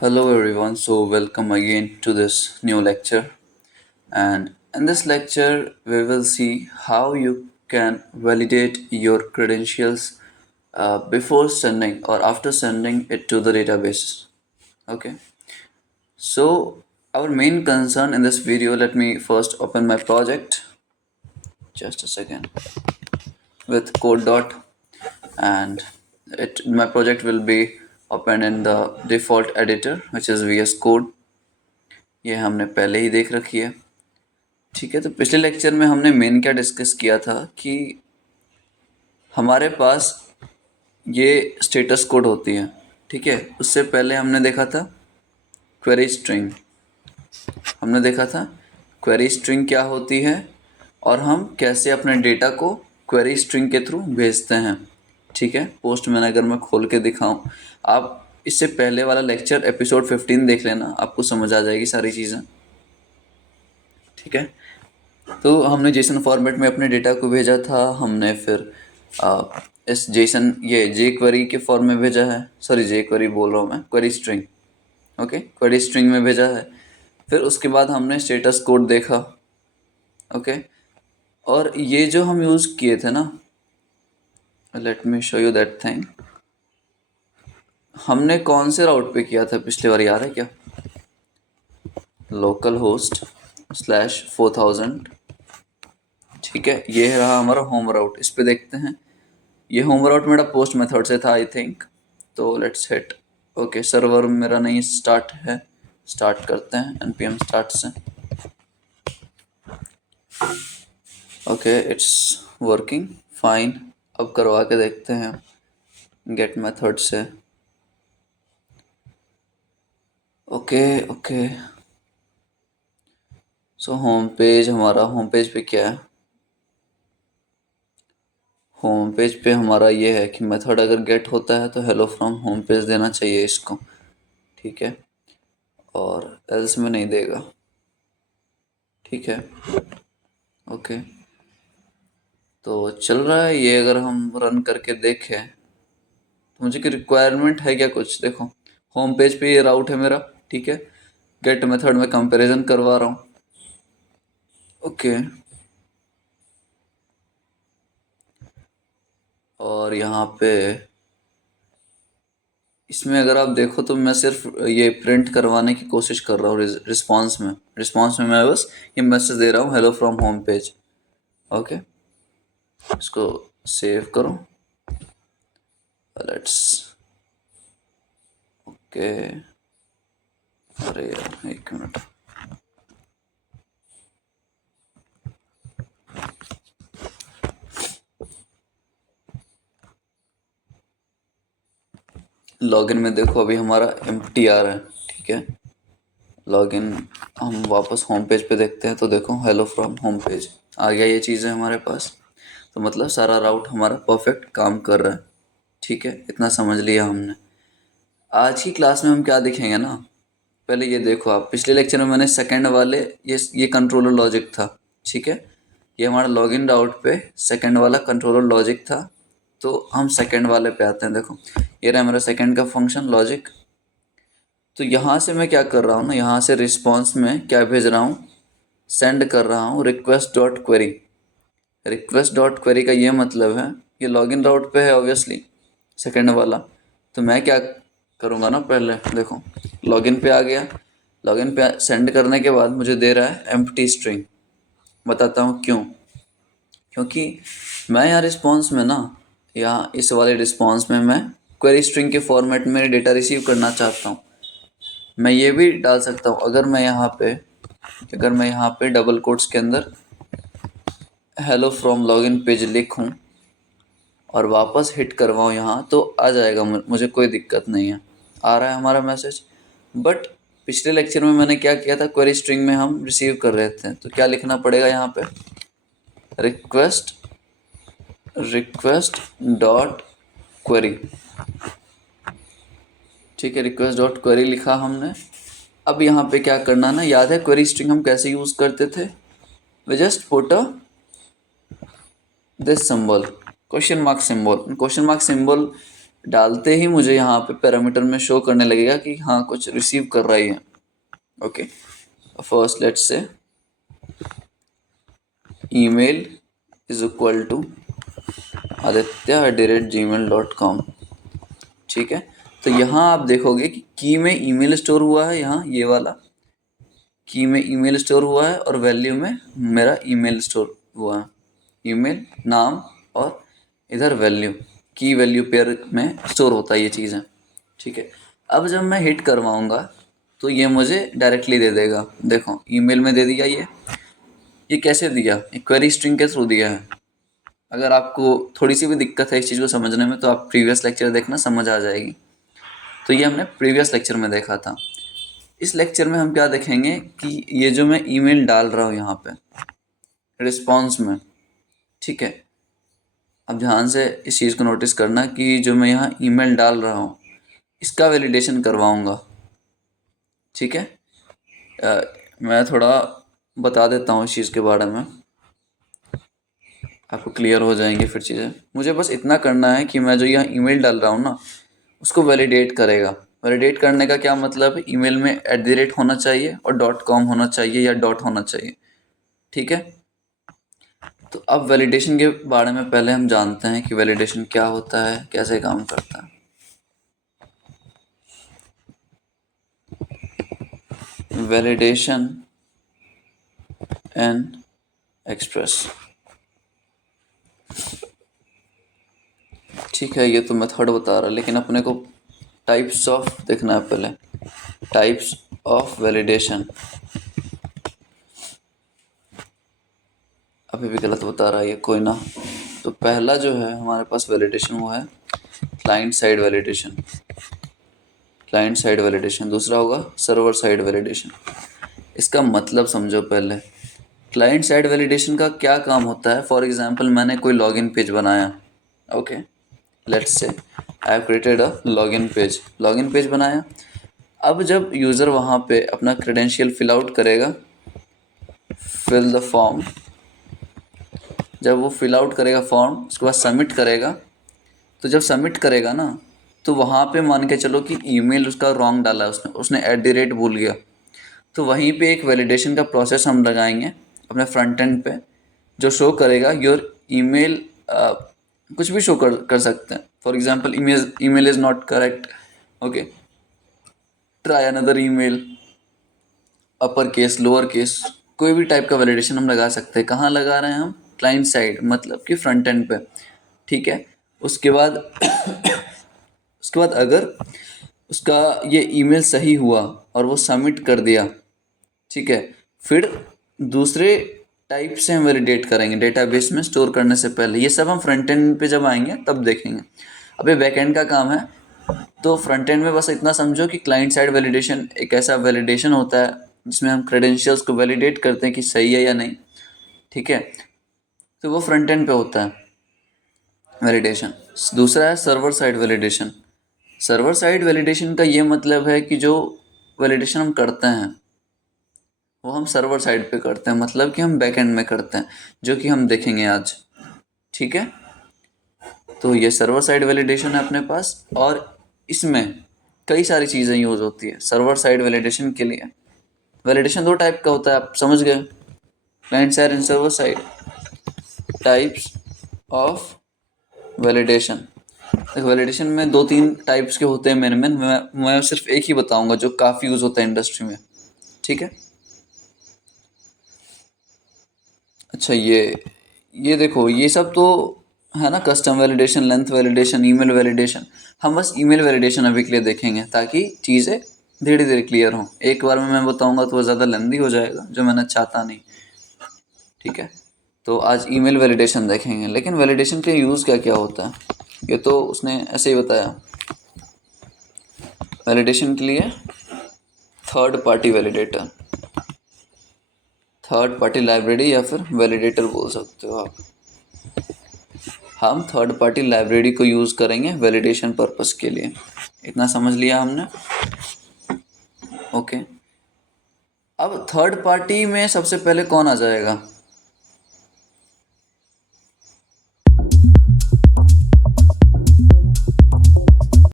Hello everyone, so welcome again to this new lecture. And in this lecture, we will see how you can validate your credentials before sending or after sending it to the database. Okay, so our main concern in this video, let me first open my project. Just a second with code dot and my project will be open in the default editor which is VS Code. ये हमने पहले ही देख रखी है। ठीक है, तो पिछले लेक्चर में हमने मेन क्या डिस्कस किया था कि हमारे पास ये स्टेटस कोड होती है। ठीक है, उससे पहले हमने देखा था क्वेरी स्ट्रिंग। हमने देखा था क्वेरी स्ट्रिंग क्या होती है और हम कैसे अपने डेटा को क्वेरी स्ट्रिंग के थ्रू भेजते हैं। ठीक है, पोस्टमैन अगर मैं खोल के दिखाऊं, आप इससे पहले वाला लेक्चर एपिसोड 15 देख लेना, आपको समझ आ जाएगी सारी चीज़ें। ठीक है, तो हमने जेसन फॉर्मेट में अपने डेटा को भेजा था। हमने फिर इस जेसन ये जे क्वेरी के फॉर्म में भेजा है। सॉरी, जे क्वेरी बोल रहा हूँ मैं, query string. Okay, query string में भेजा है। फिर उसके बाद हमने स्टेटस कोड देखा। ओके, और ये जो हम यूज़ किए थे ना, let me show you that thing. हमने कौन से राउट पे किया था पिछली बार, याद है क्या? Local host /4000। ठीक है, ये रहा हमारा होम राउट। इस पे देखते हैं। ये होम राउट मेरा पोस्ट मेथड से था आई थिंक। तो लेट्स हिट ओके। सर्वर मेरा नहीं स्टार्ट है, स्टार्ट करते हैं npm स्टार्ट से। Okay, it's working fine. अब करवा के देखते हैं गेट मेथड से। Okay okay, so home page, हमारा होम पेज पे क्या है? होम पेज पे हमारा ये है कि मेथड अगर गेट होता है तो हेलो फ्रॉम होम पेज देना चाहिए इसको। ठीक है, और एल्स में नहीं देगा। ठीक है, ओके, तो चल रहा है ये। अगर हम रन करके देखें तो मुझे की रिक्वायरमेंट है क्या कुछ? देखो, होम पेज पे ये राउट है मेरा। ठीक है, गेट मेथड में कंपैरिजन करवा रहा हूँ। ओके, और यहाँ पे इसमें अगर आप देखो तो मैं सिर्फ ये प्रिंट करवाने की कोशिश कर रहा हूँ। रिस्पॉन्स में मैं बस ये मैसेज दे रहा हूँ, hello from home page. Okay, इसको सेव करो। Let's okay. अरे यार, एक मिनट। लॉगिन में देखो अभी हमारा एम्प्टी आ रहा है। ठीक है, लॉगिन हम वापस होम पेज पे देखते हैं तो देखो हेलो फ्रॉम होम पेज आ गया। ये चीज़ है हमारे पास, तो मतलब सारा राउट हमारा परफेक्ट काम कर रहा है। ठीक है, इतना समझ लिया हमने। आज की क्लास में हम क्या दिखेंगे ना, पहले ये देखो आप, पिछले लेक्चर में मैंने सेकंड वाले ये कंट्रोलर लॉजिक था। ठीक है, ये हमारा लॉगिन राउट पे सेकंड वाला कंट्रोलर लॉजिक था। तो हम सेकंड वाले पे आते हैं। देखो, ये रहा मेरा सेकंड का फंक्शन लॉजिक। तो यहाँ से मैं क्या कर रहा हूँ ना, यहाँ से रिस्पॉन्स में क्या भेज रहा हूँ, सेंड कर रहा हूँ request dot query. Request dot query का ये मतलब है, ये लॉगिन राउट पे है ऑब्वियसली सेकंड वाला। तो मैं क्या करूँगा ना, पहले देखो लॉगिन पे आ गया। लॉगिन पे सेंड करने के बाद मुझे दे रहा है एम्प्टी स्ट्रिंग। बताता हूँ क्यों। क्योंकि मैं यहाँ रिस्पॉन्स में ना, यहाँ इस वाले रिस्पॉन्स में मैं क्वेरी स्ट्रिंग के फॉर्मेट में डेटा रिसीव करना चाहता हूँ। मैं ये भी डाल सकता हूँ, अगर मैं यहाँ पे डबल कोट्स के अंदर हेलो फ्रॉम लॉगिन पेज लिखूँ और वापस हिट करवाऊँ यहाँ, तो आ जाएगा, मुझे कोई दिक्कत नहीं है। आ रहा है हमारा मैसेज। बट पिछले लेक्चर में मैंने क्या किया था, क्वेरी स्ट्रिंग में हम रिसीव कर रहे थे, तो क्या लिखना पड़ेगा यहाँ पे, रिक्वेस्ट रिक्वेस्ट डॉट क्वेरी। ठीक है, रिक्वेस्ट डॉट क्वेरी लिखा हमने। अब यहाँ पे क्या करना ना, याद है क्वेरी स्ट्रिंग हम कैसे यूज़ करते थे? We just put a this symbol, question mark symbol. Question mark symbol डालते ही मुझे यहाँ पे पैरामीटर में शो करने लगेगा कि हाँ कुछ रिसीव कर रही है। Okay, first let's say email is equal to aditya@gmail.com। ठीक है, तो यहाँ आप देखोगे कि की में ईमेल स्टोर हुआ है, यहाँ ये वाला की में ईमेल स्टोर हुआ है और वैल्यू में मेरा ईमेल स्टोर हुआ है। ईमेल नाम और इधर वैल्यू, की वैल्यू पेयर में स्टोर होता है ये चीज़ें। ठीक है, अब जब मैं हिट करवाऊँगा तो ये मुझे डायरेक्टली दे देगा। देखो ईमेल में दे दिया ये कैसे दिया, एक क्वेरी स्ट्रिंग के थ्रू दिया है। अगर आपको थोड़ी सी भी दिक्कत है इस चीज़ को समझने में तो आप प्रीवियस लेक्चर देखना, समझ आ जाएगी। तो ये हमने प्रीवियस लेक्चर में देखा था। इस लेक्चर में हम क्या देखेंगे कि ये जो मैं ईमेल डाल रहा हूँ यहाँ पे रिस्पॉन्स में, ठीक है, अब ध्यान से इस चीज़ को नोटिस करना कि जो मैं यहाँ ईमेल डाल रहा हूँ इसका वैलिडेशन करवाऊँगा। ठीक है, मैं थोड़ा बता देता हूँ इस चीज़ के बारे में, आपको क्लियर हो जाएंगे फिर चीज़ें। मुझे बस इतना करना है कि मैं जो यहाँ ईमेल डाल रहा हूँ ना उसको वैलिडेट करेगा। वैलिडेट करने का क्या मतलब है, ईमेल में @ होना चाहिए और .com होना चाहिए या डॉट होना चाहिए। ठीक है, तो अब वैलिडेशन के बारे में पहले हम जानते हैं कि वैलिडेशन क्या होता है, कैसे काम करता है। वैलिडेशन एंड एक्सप्रेस, ठीक है, ये तो मेथड बता रहा है लेकिन अपने को टाइप्स ऑफ देखना है पहले। टाइप्स ऑफ वैलिडेशन, अभी भी गलत बता रहा है ये, कोई ना। तो पहला जो है हमारे पास वैलिडेशन वो है client side validation, client side validation. दूसरा होगा सर्वर साइड वैलिडेशन। इसका मतलब समझो पहले। क्लाइंट साइड वैलिडेशन का क्या काम होता है, फॉर एग्जांपल मैंने कोई लॉगिन पेज बनाया। Okay, let's say I have created a login page बनाया। अब जब यूज़र वहाँ पे अपना क्रेडेंशियल फिल आउट करेगा, फिल द फॉर्म, जब वो फिल आउट करेगा फॉर्म उसके बाद सबमिट करेगा, तो जब सबमिट करेगा ना तो वहाँ पे मान के चलो कि ईमेल उसका रॉन्ग डाला है उसने @ भूल गया, तो वहीं पे एक वैलिडेशन का प्रोसेस हम लगाएंगे अपने फ्रंट एंड पे जो शो करेगा योर ईमेल, कुछ भी शो कर सकते हैं। For example email is not correct, okay, try another email, upper case lower case, कोई भी टाइप का वैलिडेशन हम लगा सकते हैं। कहाँ लगा रहे हैं हम, क्लाइंट साइड, मतलब कि फ्रंट एंड पे। ठीक है, उसके बाद उसके बाद अगर उसका ये ईमेल सही हुआ और वो सबमिट कर दिया, ठीक है, फिर दूसरे टाइप से हम वैलिडेट करेंगे डेटाबेस में स्टोर करने से पहले। ये सब हम फ्रंट एंड पे जब आएंगे तब देखेंगे। अब ये बैक एंड का काम है, तो फ्रंट एंड में बस इतना समझो कि क्लाइंट साइड वैलिडेशन एक ऐसा वैलिडेशन होता है जिसमें हम क्रेडेंशियल्स को वैलिडेट करते हैं कि सही है या नहीं। ठीक है, तो वो फ्रंट एंड पे होता है वैलिडेशन। दूसरा है server side validation. Server side validation का ये मतलब है कि जो वैलिडेशन हम करते हैं वो हम सर्वर साइड पे करते हैं, मतलब कि हम बैक एंड में करते हैं, जो कि हम देखेंगे आज। ठीक है, तो ये सर्वर साइड वैलिडेशन है अपने पास, और इसमें कई सारी चीज़ें यूज़ होती है सर्वर साइड वैलिडेशन के लिए। वैलिडेशन दो टाइप का होता है, आप समझ गए, client side and server side. Types of validation, validation में 2-3 टाइप्स के होते हैं मेन। मैं सिर्फ एक ही बताऊंगा जो काफ़ी यूज़ होता है इंडस्ट्री में। ठीक है, अच्छा, ये देखो, ये सब तो है ना, custom validation, length validation, email validation. हम बस ईमेल वैलिडेशन अभी के लिए देखेंगे ताकि चीज़ें धीरे धीरे क्लियर हों। एक बार में मैं बताऊंगा तो ज़्यादा लेंदी हो जाएगा, जो मैंने चाहता नहीं। ठीक है, तो आज ईमेल वैलिडेशन देखेंगे, लेकिन वैलिडेशन के यूज़ क्या क्या होता है ये तो उसने ऐसे ही बताया। वैलिडेशन के लिए third party validator, third party library या फिर वैलिडेटर बोल सकते हो आप। हम थर्ड पार्टी लाइब्रेरी को यूज़ करेंगे वैलिडेशन पर्पस के लिए। इतना समझ लिया हमने। ओके, अब थर्ड पार्टी में सबसे पहले कौन आ जाएगा,